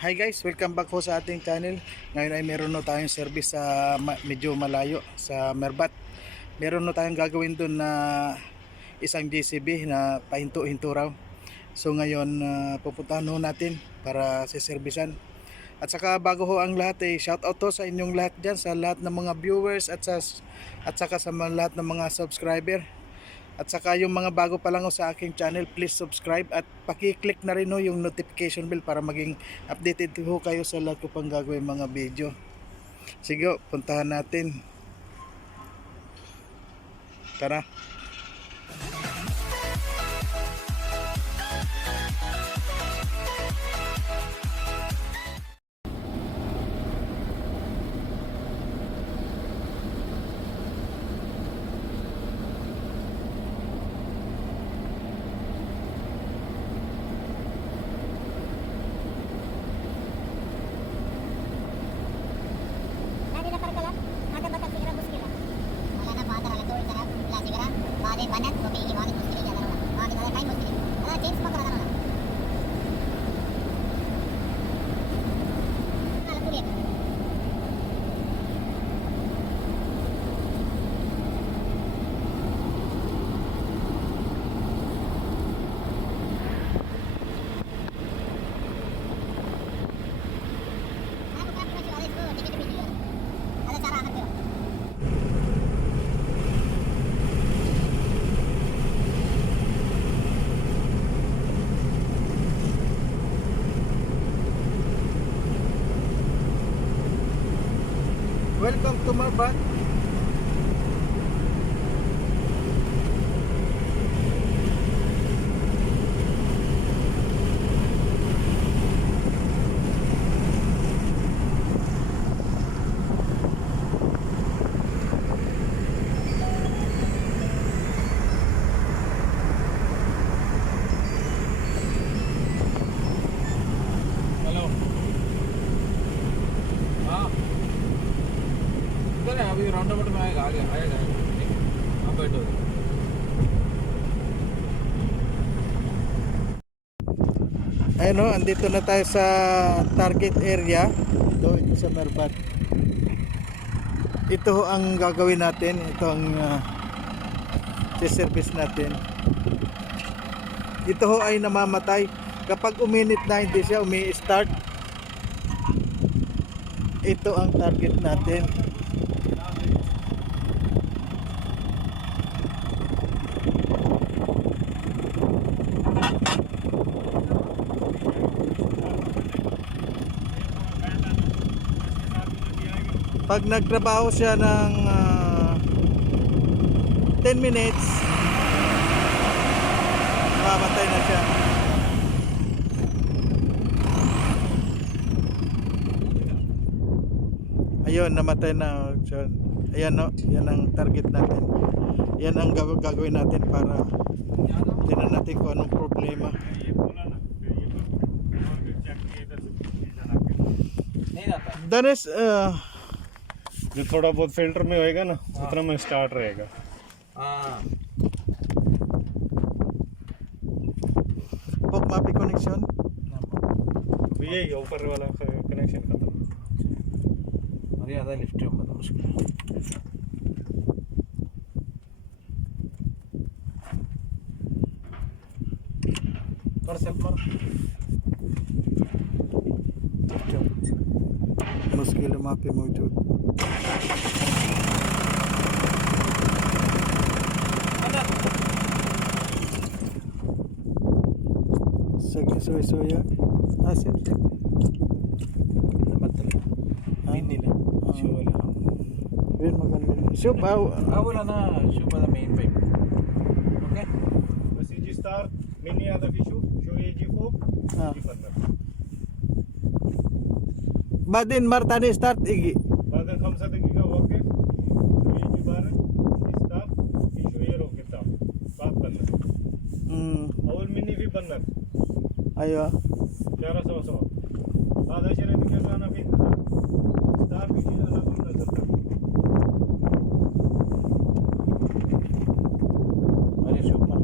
Hi guys, welcome back ho sa ating channel. Ngayon ay meron no tayong service sa medyo malayo sa merbat. Meron no tayong gagawin doon na isang JCB na pahinto-hinto raw. So ngayon pupuntahan ho natin para siservisan. At saka bago ho ang lahat ay shout out to sa inyong lahat diyan, sa lahat ng mga viewers at saka sa lahat ng mga subscriber. At saka yung mga bago pa lang sa aking channel, please subscribe at paki-click na rin yung notification bell para maging updated ho kayo sa lahat ko pang gagawin mga video. Sige, puntahan natin. Tara. Welcome to merbat. अभी round about में आएगा आएगा आप बैठो Ayun ho, andito na tayo sa target area. Ito sa merbat. Ito ho ang gagawin natin. Ito ang service natin. Ito ho ay namamatay kapag uminit na, hindi siya umi-start. Ito ang target natin. Pag nagtrabaho siya ng 10 minutes, mamatay na siya. Ayun, namatay na. Ayan no, yan ang target natin. Yan ang gagawin natin para tingnan natin kung anong problema. That is जो थोड़ा बहुत फिल्टर में होएगा ना उतना में स्टार्ट रहेगा। book mapping connection. तो ये ऊपर वाला कनेक्शन खत्म। अरे आधा लिफ्ट में बता मुश्किल कर सेल्फ मार मुश्किल वहाँ पे मौजूद. So ya. Sip. मतलब मिनी ले शो वाला Win maganda. Soup wala na show वाला मेन पाइप ओके बस जी स्टार मिनी आधा फिशू शो ये जी फोक जी पंद्रह Badin Martani start igi. बाद खमसा दकीका ओके शो ये जी बारह स्टार शो ये रोके था बात पंद्रह और मिनी भी पंद्रह Ayo. 1100 आधा शरीर के गाना भी स्टार भी चला पंद्रह करता अरे शो मार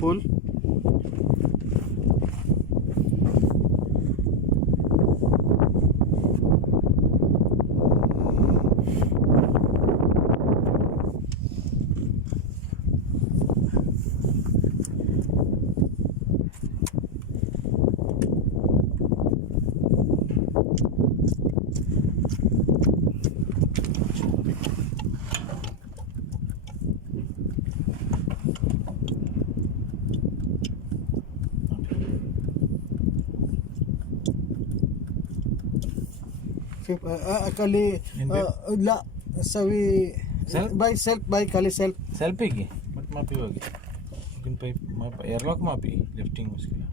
Full. Kali la sawi Self? by kali self selfie की बट मापी होगी लेकिन पे माप एयरलॉक मापी लिफ्टिंग मुश्किल है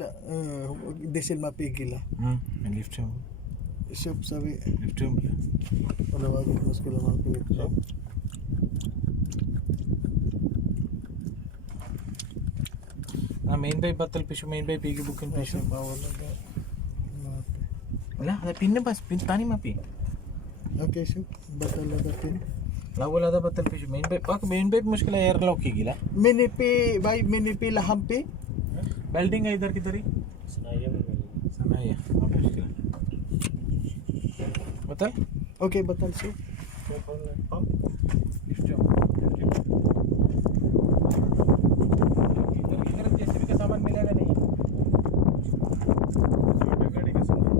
la diesel mapigil la lifting shop sawi lifting wala wag muskil mapigil so ना मेन पे बत्तल पिशु मेन पे पी की बुकिंग पिशु ला ada pinnya pas pin tani mapi okay shop batala datin ला बोला था बत्तल पिशु मेन पे मुश्किल है एयरलॉक की गिला mini p by mini p laham p welding है इधर किधर ही सनाया बहुत मुश्किल है बत्तल okay batal shop इधर जेसीबी का सामान मिलेगा नहीं छोटे गाड़ी का सामान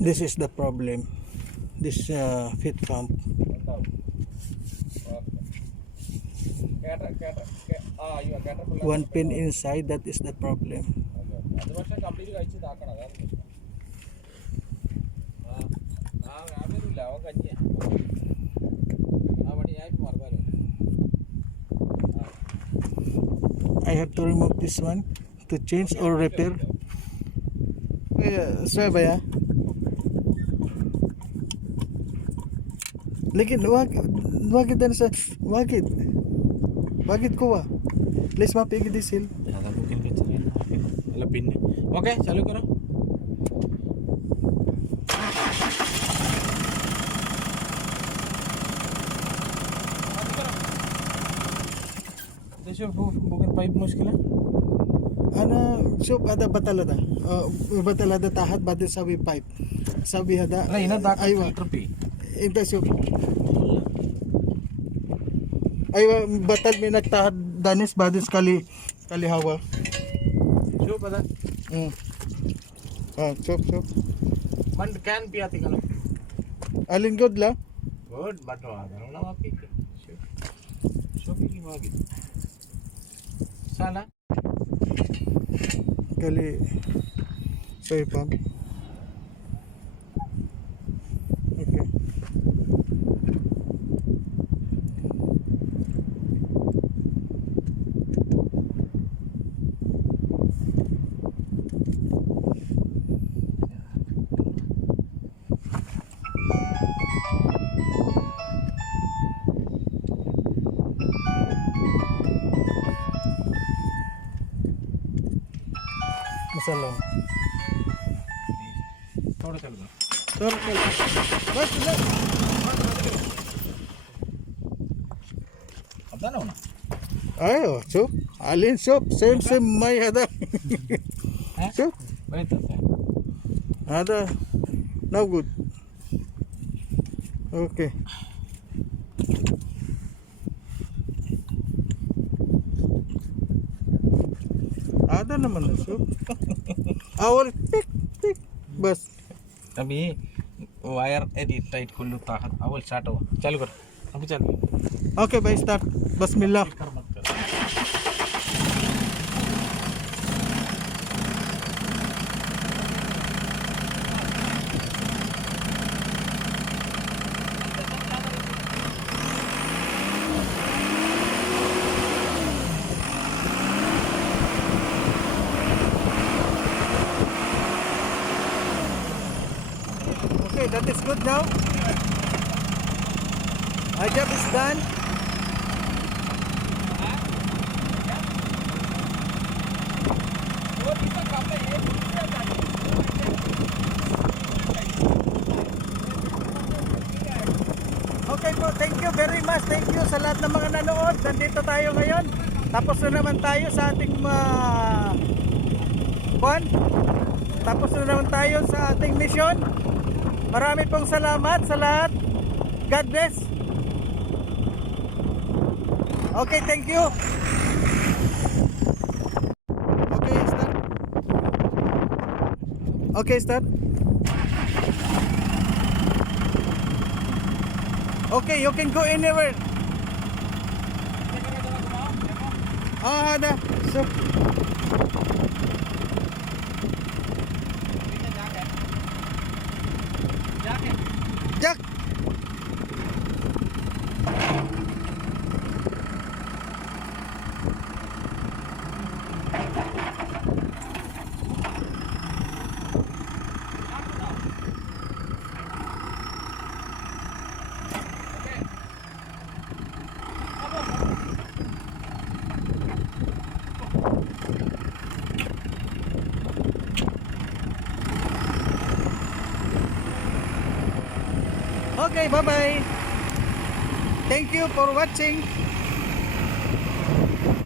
this is the problem this fit pump one pin inside that is the problem I have to remove this one to change or repair sir भैया लेकिन वाकित से वाकित को वा प्लीज वहाँ पे diesel ज़्यादा बुकिंग के चलिए मतलब पिन ओके चालू करो देखो बुकिंग पाइप मुश्किल है ana shop ada batalada tahat badil sabi pipe sabi hada अरे इन्हें दाग aywa फिल्टर पे ita shop aywa batal may nagtahat danis badis kali hawa show पता shop मन कैन पिया थी कल alin god la good but वाला ना आपकी शो की वागी साला kali soy pump okay masalah थोड़ा चल गया bas na अब ना Ayo, soup. Alin soup? Same may hada. ها؟ Soup. بيت Hada. No good. Okay. Ada naman na soup. Awal tik tik. Bas. अभी वायर एडिट टाइट कुल्लू ताकत अवल स्टार्ट हुआ चालू कर अभी चालू Okay, bye start. Bismillah. कर मत कर Okay, that is good now. Our job is done. Okay po, thank you very much. Thank you sa lahat ng mga nanood. Nandito tayo ngayon. Tapos na naman tayo sa ating Tapos na naman tayo sa ating mission. Marami pong salamat sa lahat. God bless. Okay, thank you. Okay, start. Okay, start. Okay, you can go anywhere. Ada. So. Jack. Okay, bye-bye. Thank you for watching.